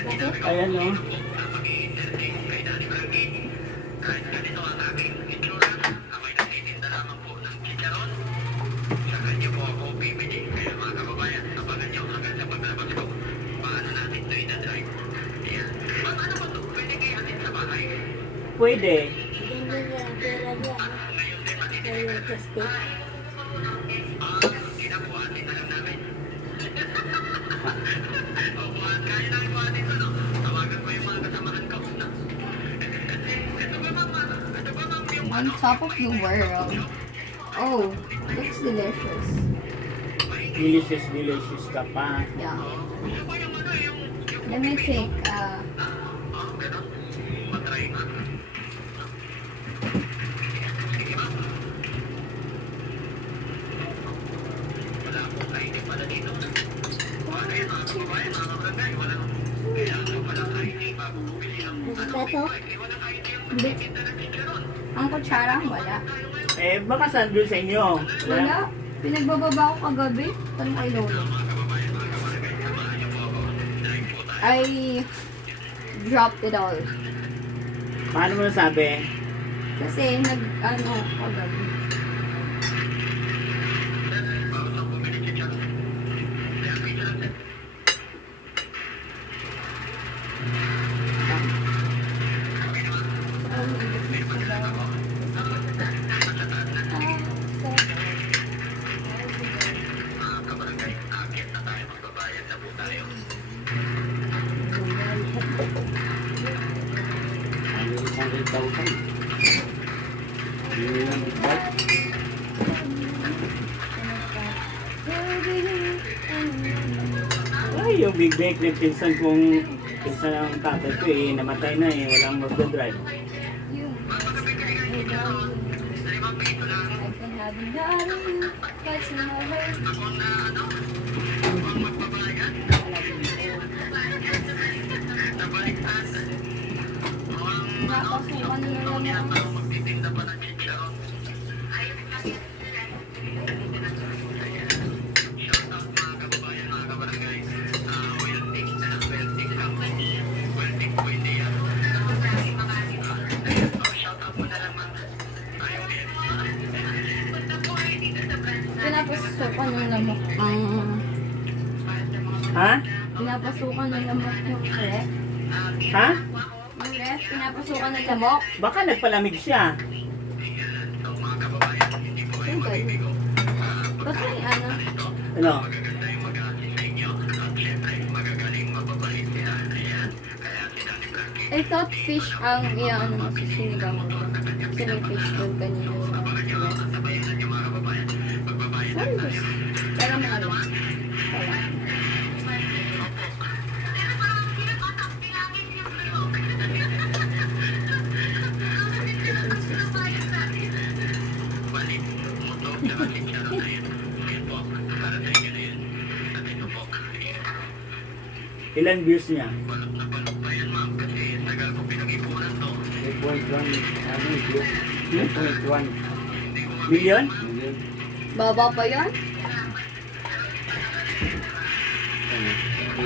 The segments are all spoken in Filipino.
Ayan o. Pwede. Ganyan niya ang pera niya. Kaya kasi. On top of the world. Oh, looks delicious. Delicious, delicious ka pa. Yeah. Let me take Ito. hindi. Ang kutsara, wala. Eh, baka sandun sa inyo. Wala. Pinagbababa ko kagabi. Tanong kay Lolo. I dropped it all. Paano mo nasabi? Kasi kagabi. Ano yung 100,000? Yun yung big bike. Ay, yung big bike na pinsan ang tatay ko eh, namatay na eh, walang magdadrive. You. I've been having darling, but never. Napasukan na naman ako. Pinapasukan ng lamok ang... Ha? Pinapasukan ng lamok yung ref. Ha? Yung ref, pinapasukan ng lamok. Baka nagpalamig siya. Siyempre. Ba't may ano? Ano? I thought fish ang iyan mo sa sinigang mo. Kasi may fish doon kanina sa ref. Sorry, boss. Pero may ano. Wala. Ilan views niya? 8.1, ano yung 8.1 Million? million. Baba pa yan? Ano?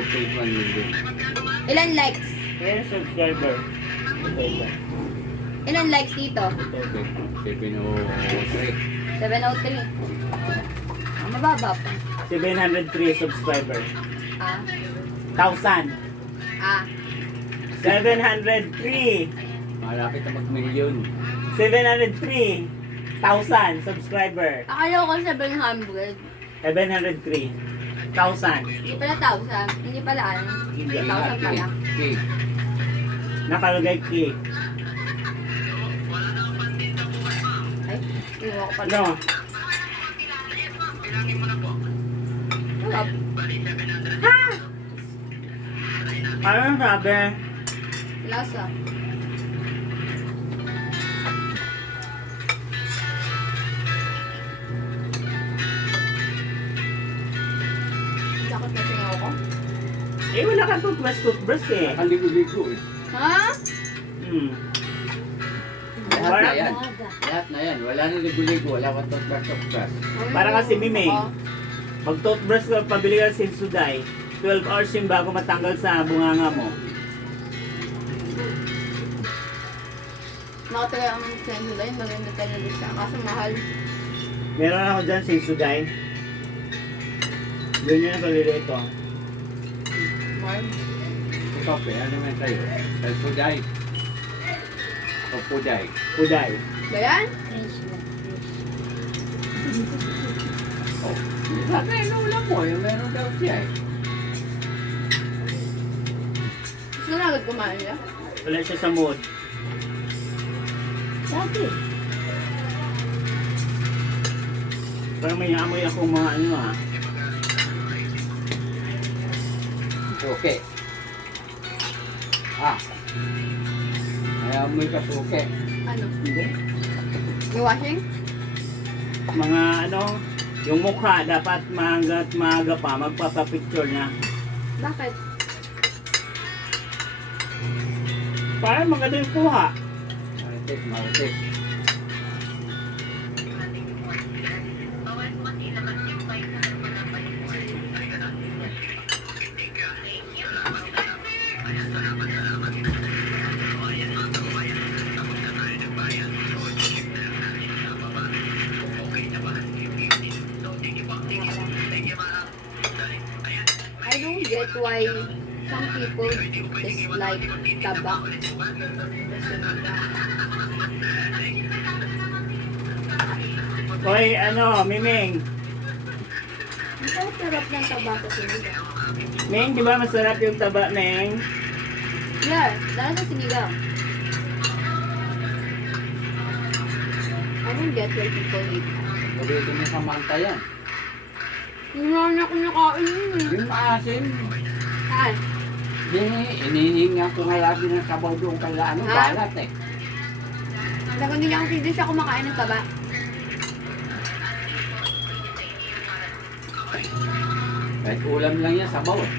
8.1 million. Ilan likes? Ilan subscriber? Ilan likes dito? 703. 703. Mababa pa. 703 subscriber. Ah. 1,000. Ah. 703. Malapit na mag-million. 703. 1,000 subscriber. Akala ko 700. 703. 1,000. Hindi pala 1,000. Hindi pala ano. 1,000 pala. Okay. Nakalagay K. Ay, iwan ko pala. Ano? Wala. Ha? Ano sabi? Lasa. Sakot na singaw ko. Eh, wala kang toothbrush eh. Ang ligo-ligo eh. Ha? Hmm. Lahat na Parang- yan. Aga. Lahat na yan. Wala nang ligo-ligo. Wala kang toothbrush. Para kasi Mimeng. Mag-toothbrush ka, pabili ka sa Sensodyne. 12 hours yun bago matanggal sa bunganga mo. Nakatagal ang Sensodyne, maganda talaga siya. Kaso mahal. Meron ako dyan, Sensodyne. Yun yung nakalilito. Marv. Ikaw, ano naman sa'yo? Suday. O puday. Puday. Ba yan? Fresh na. Oh. Sabi, ano ulam mo? Yung meron daw siya eh. Gusto na agad kumain siya? Wala siya sa mood. Sabi. Parang may amoy akong mga ano ah. Suke. Ah. Ayaw mo'y kasuke. Ano? Hindi. May washing? Mga ano, yung mukha dapat maaga at maaga pa, magpapapicture na. Bakit? Para maganda yung kuha. Maritik, maritik. I don't get why some people dislike tabak. Hoy, ano, Miming. Ang sarap ng tabako sinigang. Ming, di ba masarap yung taba, Ming? Yeah, lalo sa sinigang. I don't get why people hate it. Paborito ni Samantha yan. Hindi na ako nakain yun eh. Yung maasim. Saan? Inihinga ko nga lagi ng sabaw doon kay ano, Ha? balat eh. Kung hindi niya kasi hindi siya kumakain ng taba. Kahit ulam lang yan, sabaw eh.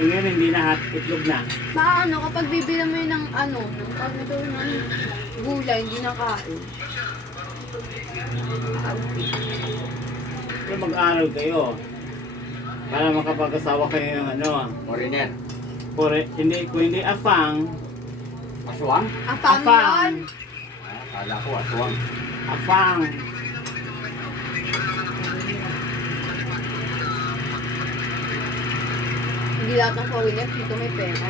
Ngayon, hindi na hot, itlog na. Baka ano, kapag bibila mo yun ng ano, ng pag ito ng gulay, hindi nakain. Pero mag-aral kayo. Para makapag-asawa kayo ng ano. Foreigner. Hindi, kung hindi afang, Aswang? Afang yun! Ah, kala ko aswang. afang. Hindi lahat ng foreigner dito may pera.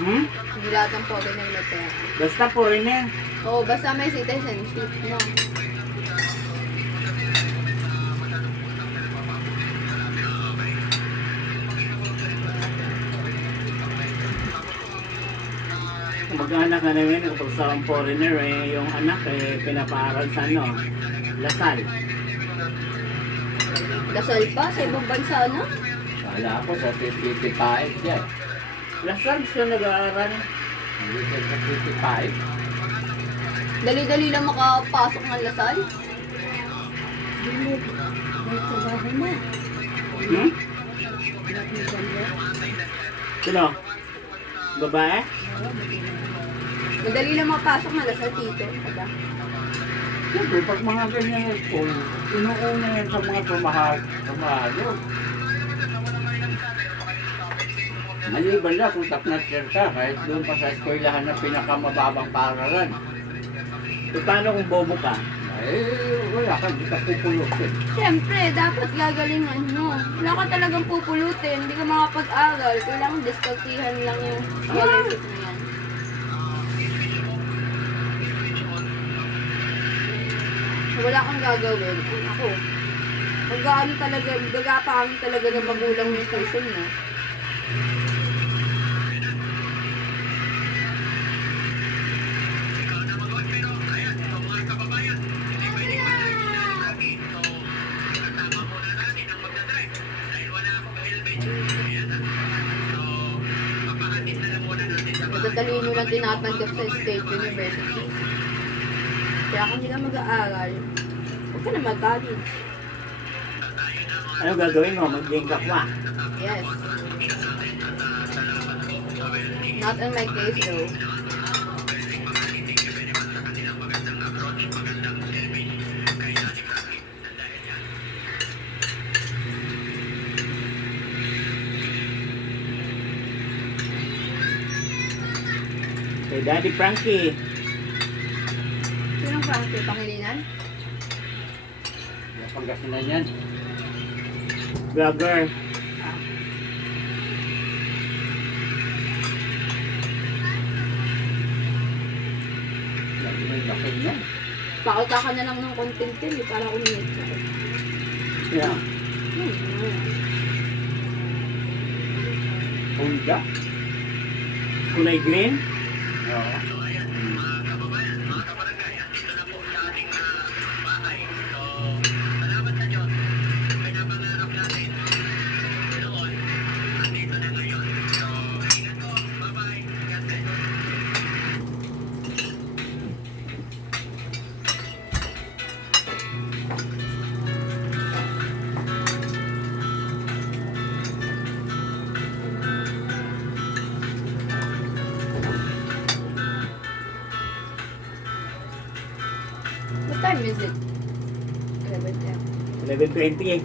Hmm? Hindi lahat ng foreigner may pera. Basta foreigner. Oo, basta may citizenship, no? Mag-anak na namin kapag sa foreigner, eh, yung anak eh, pinapaaral sa ano, Lasal. Dasal pa sa ibang bansa, no? Kala ko sa 55 yan. Lasal siya nag-aaral. Hindi siya sa 55. Dali-dali lang makapasok ng Lasal. Hindi. May trabaho na. Hmm? Sino? Babae? Madali lang makapasok ng Lasal, tito. Diba? Siyempre, pag mga ganyan na school, inuuna yan sa mga pumahalo. Maliban na kung top-notch ka, kahit doon pa sa eskwelahan na pinakamababang paaralan. E paano kung bobo ka? Wala ka, hindi ka pupulutin. Siyempre, dapat gagalingan mo. Wala ka talagang pupulutin, hindi ka makapag-aral. Kailangan diskartihan lang yung scholarship na yan. Wala kang gagawin. Ako, mag-ano talaga, gagapangin talaga ng magulang yung tuition mo. Matatalino lang tinatanggap sa state university. Kaya kung hindi ka mag-aaral, huwag ka na mag-college. Ano gagawin mo? Mag-lingkap ka. Yes. Not in my case though. Kay Daddy Frankie. Sinong Frankie? Pangilinan? Yung Pangasinan yan. Vlogger. Lagi mo yung lakad niya. Pakita ka na lang ng content yun eh, para uminit ka. Yeah. Hulga. Kulay green. Oo. What time is it? 11:10. 11:20.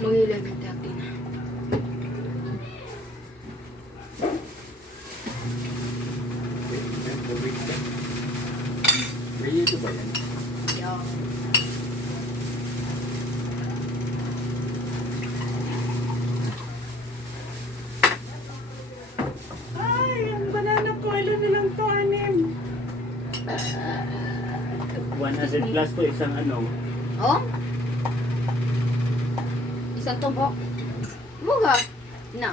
Mag-11:30 na. Ganito ba yan? Yeah. Ay, ang banana ko. Ilan na lang to, anim. 100 plus to isang ano. Oh? Isang tumbok. Muga. Na.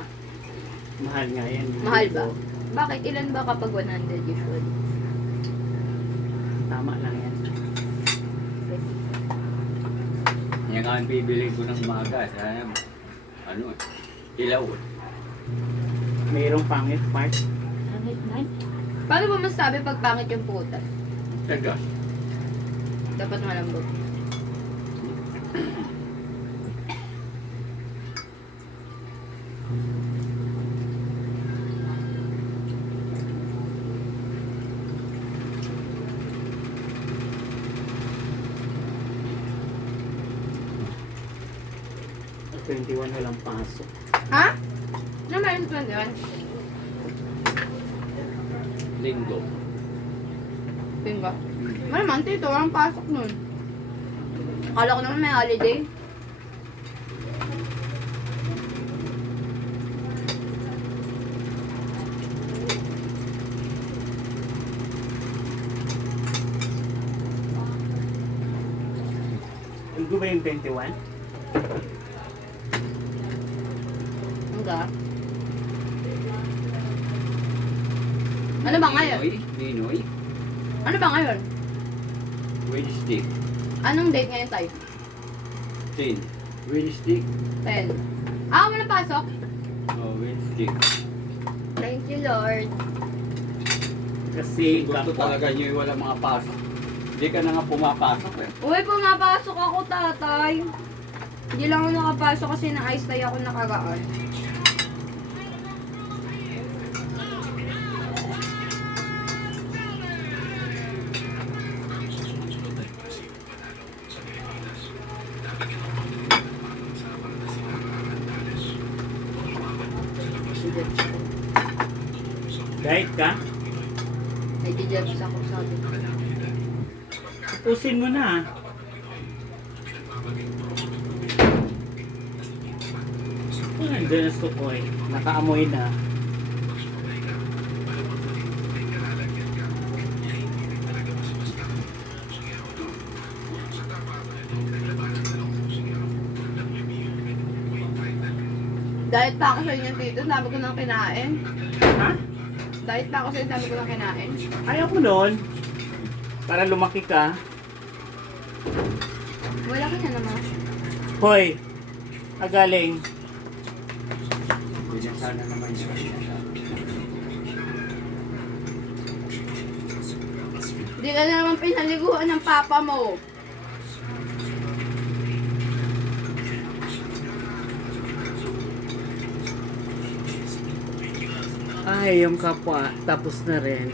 Mahal nga yan. Mahal ba? Bakit? Ilan ba kapag 100 usually? Tama lang yan. Yan nga ang bibili ko ng umaga. Sana, ano, ilaw. Mayroong pangit part. Paano ba masabi pag pangit yung putas? Taga. Dapat malambot. At 21 walang pasok. Ha? Ano meron 21? Linggo. Bingo. Malamang tito, walang pasok nun. Akala ko naman may holiday. Linggo ba yung 21? Hangga. Ano ba ngayon? Ninoy. Ano ba ngayon? Wednesday. Anong date ngayon tayo? 10. Wednesday. 10. Ah, walang pasok? Oh, Wednesday. Thank you, Lord. Kasi Gusto talaga nyo yung wala mga pasok. Hindi ka na nga pumapasok eh. Uy, pumapasok ako, tatay. Hindi lang ako nakapasok kasi na-ice tayo ako nakagaan. diet ka, Nagdi-jobs ako, sabi ko. tapusin mo na. Nandiyan na sukoy. Nakaamoy na. Diet pa ako sa inyo, tito. Dami ko nang kinain. Ha? Diet pa ako sa inyo, dami ko nang kinain. Ayaw ko nun. Para lumaki ka. Wala ka na naman. Hoy, agaling. Hindi na sana naman yun. Hindi ka na naman pinaliguan ng papa mo. Ay, yung kapwa, tapos na rin.